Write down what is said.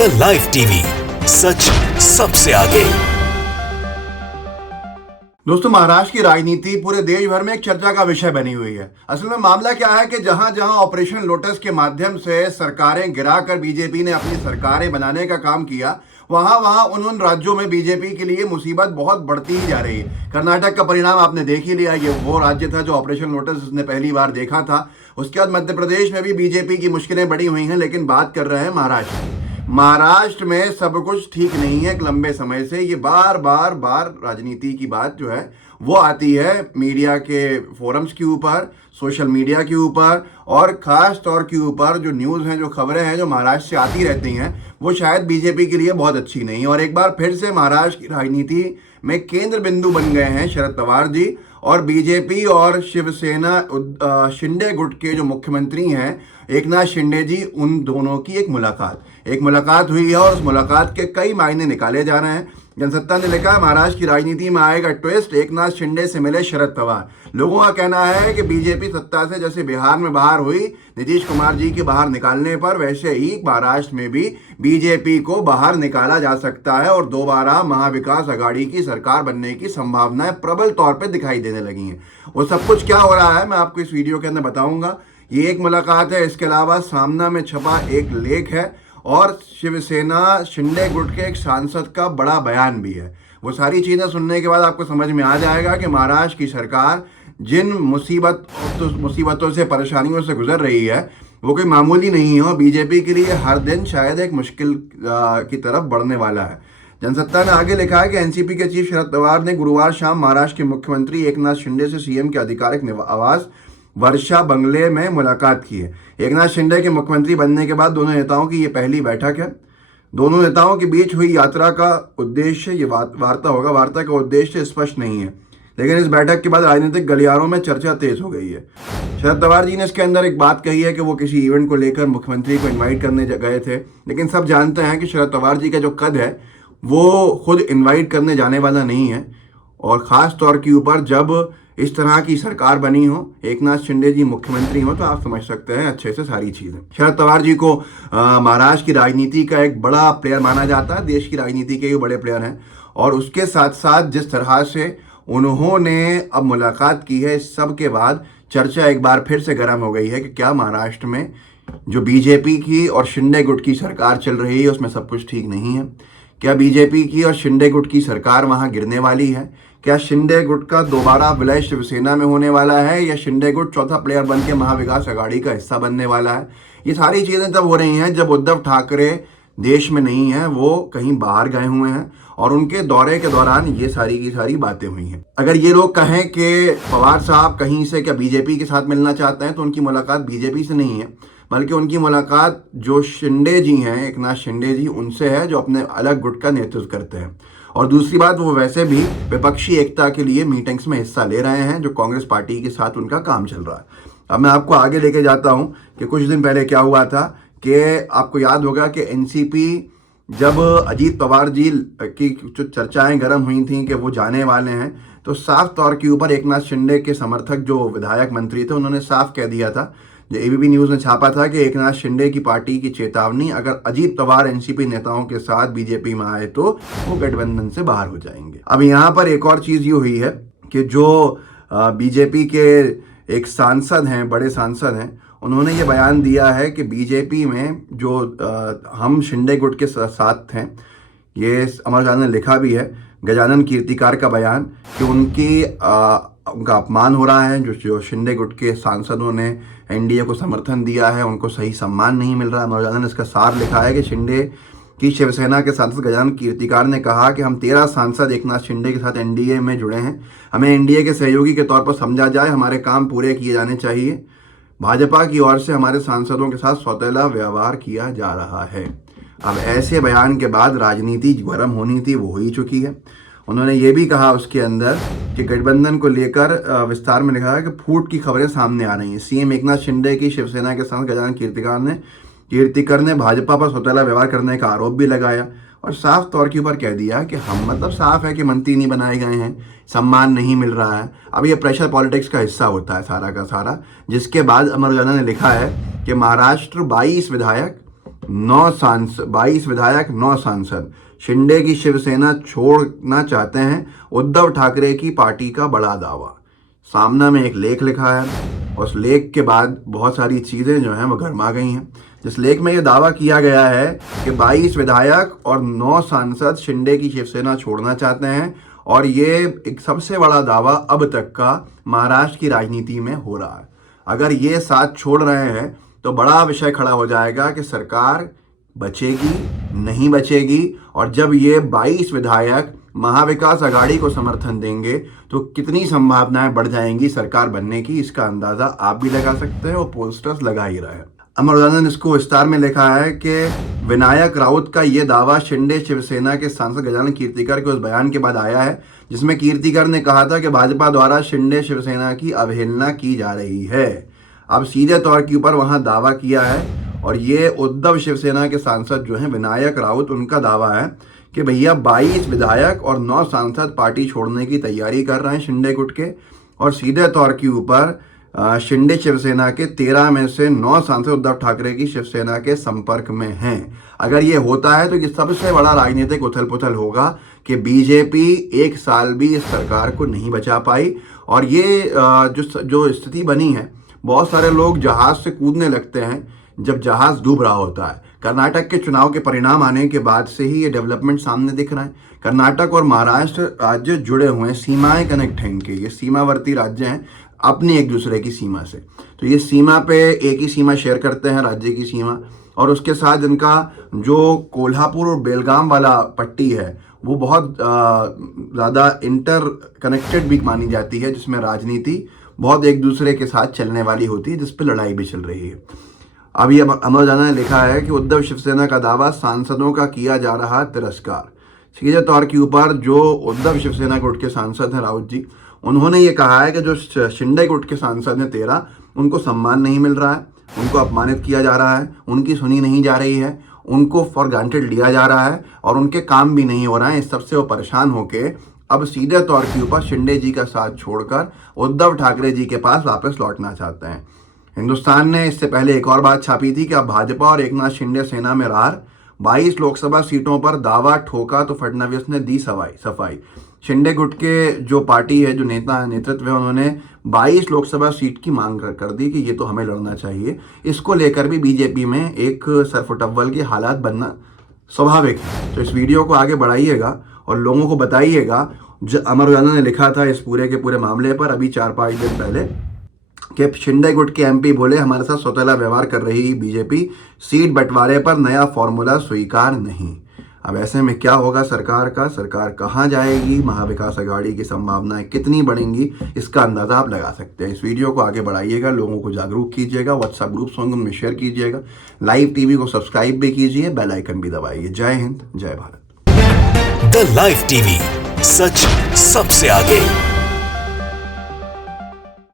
The live TV, सच सबसे आगे। दोस्तों, महाराष्ट्र की राजनीति पूरे देश भर में एक चर्चा का विषय बनी हुई है। असल में मामला क्या है कि जहां जहां ऑपरेशन लोटस के माध्यम से सरकारें गिराकर बीजेपी ने अपनी सरकारें बनाने का काम किया, वहां वहां उन राज्यों में बीजेपी के लिए मुसीबत बहुत बढ़ती ही जा रही है। कर्नाटक का परिणाम आपने देख ही लिया। ये वो राज्य था जो ऑपरेशन लोटस उसने पहली बार देखा था। उसके बाद मध्य प्रदेश में भी बीजेपी की मुश्किलें बढ़ी हुई हैं, लेकिन बात कर रहे हैं महाराष्ट्र की। महाराष्ट्र में सब कुछ ठीक नहीं है। एक लंबे समय से ये बार राजनीति की बात जो है वो आती है मीडिया के फोरम्स के ऊपर, सोशल मीडिया के ऊपर, और खास तौर के ऊपर जो न्यूज़ हैं, जो खबरें हैं, जो महाराष्ट्र से आती रहती हैं, वो शायद बीजेपी के लिए बहुत अच्छी नहीं है। और एक बार फिर से महाराष्ट्र की राजनीति में केंद्र बिंदु बन गए हैं शरद पवार जी। और बीजेपी और शिवसेना शिंदे गुट के जो मुख्यमंत्री हैं एकनाथ शिंदे जी, उन दोनों की एक मुलाकात हुई है और उस मुलाकात के कई मायने निकाले जा रहे हैं। जनसत्ता ने लिखा, महाराष्ट्र की राजनीति में आएगा ट्विस्ट, एकनाथ शिंदे से मिले शरद पवार। लोगों का कहना है कि बीजेपी सत्ता से जैसे बिहार में बाहर हुई नीतीश कुमार जी के बाहर निकालने पर, वैसे ही महाराष्ट्र में भी बीजेपी को बाहर निकाला जा सकता है और दोबारा महाविकास आघाड़ी की सरकार बनने की संभावनाएं प्रबल तौर पर दिखाई देने लगी हैं। वो सब कुछ क्या हो रहा है मैं आपको इस वीडियो के अंदर बताऊंगा। ये एक मुलाकात है, इसके अलावा सामना में छपा एक लेख है और शिवसेना शिंदे गुट के एक सांसद का बड़ा बयान भी है। वो सारी चीज़ें सुनने के बाद आपको समझ में आ जाएगा कि महाराष्ट्र की सरकार जिन मुसीबतों से, परेशानियों से गुजर रही है, वो कोई मामूली नहीं है और बीजेपी के लिए हर दिन शायद एक मुश्किल की तरफ बढ़ने वाला है। जनसत्ता ने आगे लिखा है कि एनसीपी के चीफ शरद पवार ने गुरुवार शाम महाराष्ट्र के मुख्यमंत्री एकनाथ शिंदे से सीएम के आधिकारिक आवास वर्षा बंगले में मुलाकात की है। एकनाथ शिंदे के मुख्यमंत्री बनने के बाद दोनों नेताओं की ये पहली बैठक है। दोनों नेताओं के बीच हुई यात्रा का उद्देश्य, ये वार्ता का उद्देश्य स्पष्ट नहीं है, लेकिन इस बैठक के बाद राजनीतिक गलियारों में चर्चा तेज हो गई है। शरद पवार जी ने इसके अंदर एक बात कही है कि वो किसी इवेंट को लेकर मुख्यमंत्री को इन्वाइट करने गए थे, लेकिन सब जानते हैं कि शरद पवार जी का जो कद है वो खुद इन्वाइट करने जाने वाला नहीं है। और ख़ास तौर के ऊपर जब इस तरह की सरकार बनी हो, एकनाथ शिंदे जी मुख्यमंत्री हो, तो आप समझ सकते हैं अच्छे से सारी चीज़ें। शरद पवार जी को महाराष्ट्र की राजनीति का एक बड़ा प्लेयर माना जाता है, देश की राजनीति के भी बड़े प्लेयर हैं। और उसके साथ साथ जिस तरह से उन्होंने अब मुलाकात की है, इस सब के बाद चर्चा एक बार फिर से गर्म हो गई है कि क्या महाराष्ट्र में जो बीजेपी की और शिंदे गुट की सरकार चल रही है उसमें सब कुछ ठीक नहीं है। क्या बीजेपी की और शिंदे गुट की सरकार वहाँ गिरने वाली है? क्या शिंदे गुट का दोबारा विलय शिवसेना में होने वाला है, या शिंदे गुट चौथा प्लेयर बन के महाविकास आघाड़ी का हिस्सा बनने वाला है? ये सारी चीज़ें तब हो रही हैं जब उद्धव ठाकरे देश में नहीं है, वो कहीं बाहर गए हुए हैं और उनके दौरे के दौरान ये सारी की सारी बातें हुई हैं। अगर ये लोग कहें कि पवार साहब कहीं से क्या बीजेपी के साथ मिलना चाहते हैं, तो उनकी मुलाकात बीजेपी से नहीं है, बल्कि उनकी मुलाकात जो शिंदे जी हैं, एकनाथ शिंदे जी, उनसे है जो अपने अलग गुट का नेतृत्व करते हैं। और दूसरी बात, वो वैसे भी विपक्षी एकता के लिए मीटिंग्स में हिस्सा ले रहे हैं जो कांग्रेस पार्टी के साथ उनका काम चल रहा है। अब मैं आपको आगे लेके जाता हूं कि कुछ दिन पहले क्या हुआ था कि आपको याद होगा कि एनसीपी, जब अजीत पवार जी की जो चर्चाएं गर्म हुई थी कि वो जाने वाले हैं, तो साफ तौर के ऊपर एकनाथ शिंदे के समर्थक जो विधायक मंत्री थे, उन्होंने साफ कह दिया था, जो एबीपी न्यूज़ ने छापा था, कि एकनाथ शिंदे की पार्टी की चेतावनी, अगर अजीत पवार एनसीपी नेताओं के साथ बीजेपी में आए तो वो गठबंधन से बाहर हो जाएंगे। अब यहाँ पर एक और चीज़ ये हुई है कि जो बीजेपी के एक सांसद हैं, बड़े सांसद हैं, उन्होंने ये बयान दिया है कि बीजेपी में जो हम शिंदे गुट के साथ हैं, ये अमर उजाला ने लिखा भी है, गजानन कीर्तिकार का बयान, कि उनका अपमान हो रहा है। जो शिंदे गुट के सांसदों ने एनडीए को समर्थन दिया है, उनको सही सम्मान नहीं मिल रहा है। अमर उजाला ने इसका सार लिखा है कि शिंदे की शिवसेना के सांसद गजानन कीर्तिकार ने कहा कि हम 13 सांसद एकनाथ शिंदे के साथ एनडीए में जुड़े हैं, हमें एनडीए के सहयोगी के तौर पर समझा जाए, हमारे काम पूरे किए जाने चाहिए। भाजपा की ओर से हमारे सांसदों के साथ सौतेला व्यवहार किया जा रहा है। अब ऐसे बयान के बाद राजनीति गर्म होनी थी, वो हो ही चुकी है। उन्होंने ये भी कहा उसके अंदर कि गठबंधन को लेकर विस्तार में लिखा है कि फूट की खबरें सामने आ रही हैं। सीएम एकनाथ शिंदे की शिवसेना के सांसद गजानन कीर्तिकर ने भाजपा पर सौतेला व्यवहार करने का आरोप भी लगाया और साफ तौर के ऊपर कह दिया कि हम, मतलब साफ है कि मंत्री नहीं बनाए गए हैं, सम्मान नहीं मिल रहा है। अब ये प्रेशर पॉलिटिक्स का हिस्सा होता है सारा का सारा। जिसके बाद अमर उजाला ने लिखा है कि महाराष्ट्र 22 विधायक 22 विधायक 9 सांसद शिंदे की शिवसेना छोड़ना चाहते हैं, उद्धव ठाकरे की पार्टी का बड़ा दावा। सामना में एक लेख लिखा है, उस लेख के बाद बहुत सारी चीज़ें जो हैं वो गर्मा गई हैं। जिस लेख में ये दावा किया गया है कि 22 विधायक और 9 सांसद शिंदे की शिवसेना छोड़ना चाहते हैं, और ये एक सबसे बड़ा दावा अब तक का महाराष्ट्र की राजनीति में हो रहा है। अगर ये साथ छोड़ रहे हैं तो बड़ा विषय खड़ा हो जाएगा कि सरकार बचेगी नहीं बचेगी, और जब ये 22 विधायक महाविकास अघाड़ी को समर्थन देंगे तो कितनी संभावनाएं बढ़ जाएंगी सरकार बनने की, इसका अंदाजा आप भी लगा सकते हैं और पोस्टर्स लगा ही रहे हैं। अमर उजाला ने इसको विस्तार में लिखा है कि विनायक राउत का ये दावा शिंदे शिवसेना के सांसद गजानन कीर्तिकर के उस बयान के बाद आया है जिसमें कीर्तिकर ने कहा था कि भाजपा द्वारा शिंदे शिवसेना की अवहेलना की जा रही है। अब सीधे तौर के ऊपर वहां दावा किया है, और ये उद्धव शिवसेना के सांसद जो हैं विनायक राउत, उनका दावा है कि भैया 22 विधायक और 9 सांसद पार्टी छोड़ने की तैयारी कर रहे हैं शिंदे गुट के, और सीधे तौर के ऊपर शिंदे शिवसेना के 13 में से 9 सांसद उद्धव ठाकरे की शिवसेना के संपर्क में हैं। अगर ये होता है तो ये सबसे बड़ा राजनीतिक उथल पुथल होगा कि बीजेपी एक साल भी इस सरकार को नहीं बचा पाई, और ये जो स्थिति बनी है, बहुत सारे लोग जहाज से कूदने लगते हैं जब जहाज डूब रहा होता है। कर्नाटक के चुनाव के परिणाम आने के बाद से ही ये डेवलपमेंट सामने दिख रहा है। कर्नाटक और महाराष्ट्र राज्य जुड़े हुए हैं, सीमाएं कनेक्ट हैं इनके, ये सीमावर्ती राज्य हैं अपनी एक दूसरे की सीमा से। तो ये सीमा पे एक ही सीमा शेयर करते हैं, राज्य की सीमा, और उसके साथ इनका जो कोल्हापुर और बेलगाम वाला पट्टी है वो बहुत ज़्यादा इंटर कनेक्टेड भी मानी जाती है, जिसमें राजनीति बहुत एक दूसरे के साथ चलने वाली होती है, जिस पे लड़ाई भी चल रही है। अभी अमर उजाला ने लिखा है कि उद्धव शिवसेना का दावा, सांसदों का किया जा रहा तिरस्कार। सीधे तौर के ऊपर जो उद्धव शिवसेना गुट के सांसद हैं राउत जी, उन्होंने ये कहा है कि जो शिंदे गुट के सांसद हैं 13, उनको सम्मान नहीं मिल रहा है, उनको अपमानित किया जा रहा है, उनकी सुनी नहीं जा रही है, उनको फॉर ग्रांटेड लिया जा रहा है, और उनके काम भी नहीं हो रहे हैं। इस सबसे वो परेशान होके अब सीधे तौर के ऊपर शिंदे जी का साथ छोड़कर उद्धव ठाकरे जी के पास वापस लौटना चाहते हैं। हिंदुस्तान ने इससे पहले एक और बात छापी थी कि अब भाजपा और एकनाथ शिंदे सेना में रार, 22 लोकसभा सीटों पर दावा ठोका तो फडणवीस ने दी सफाई। शिंदे गुट के जो पार्टी है, जो नेतृत्व है, उन्होंने 22 लोकसभा सीट की मांग कर दी कि ये तो हमें लड़ना चाहिए। इसको लेकर भी बीजेपी में एक सरफुटव्वल के हालात बनना स्वाभाविक है। तो इस वीडियो को आगे बढ़ाइएगा और लोगों को बताइएगा। जो अमर उजाला ने लिखा था इस पूरे के पूरे मामले पर अभी 4-5 दिन पहले कि शिंदे गुट के एमपी बोले हमारे साथ सौतेला व्यवहार कर रही बीजेपी, सीट बंटवारे पर नया फॉर्मूला स्वीकार नहीं। अब ऐसे में क्या होगा सरकार का, सरकार कहाँ जाएगी, महाविकास अघाड़ी की संभावनाएं कितनी बढ़ेंगी, इसका अंदाजा आप लगा सकते हैं। इस वीडियो को आगे बढ़ाइएगा, लोगों को जागरूक कीजिएगा, व्हाट्सएप ग्रुप्स होंगे उनमें शेयर कीजिएगा, लाइव टीवी को सब्सक्राइब भी कीजिए, बेल आइकन भी दबाइए। जय हिंद, जय भारत। द लाइव टीवी, सच सबसे आगे।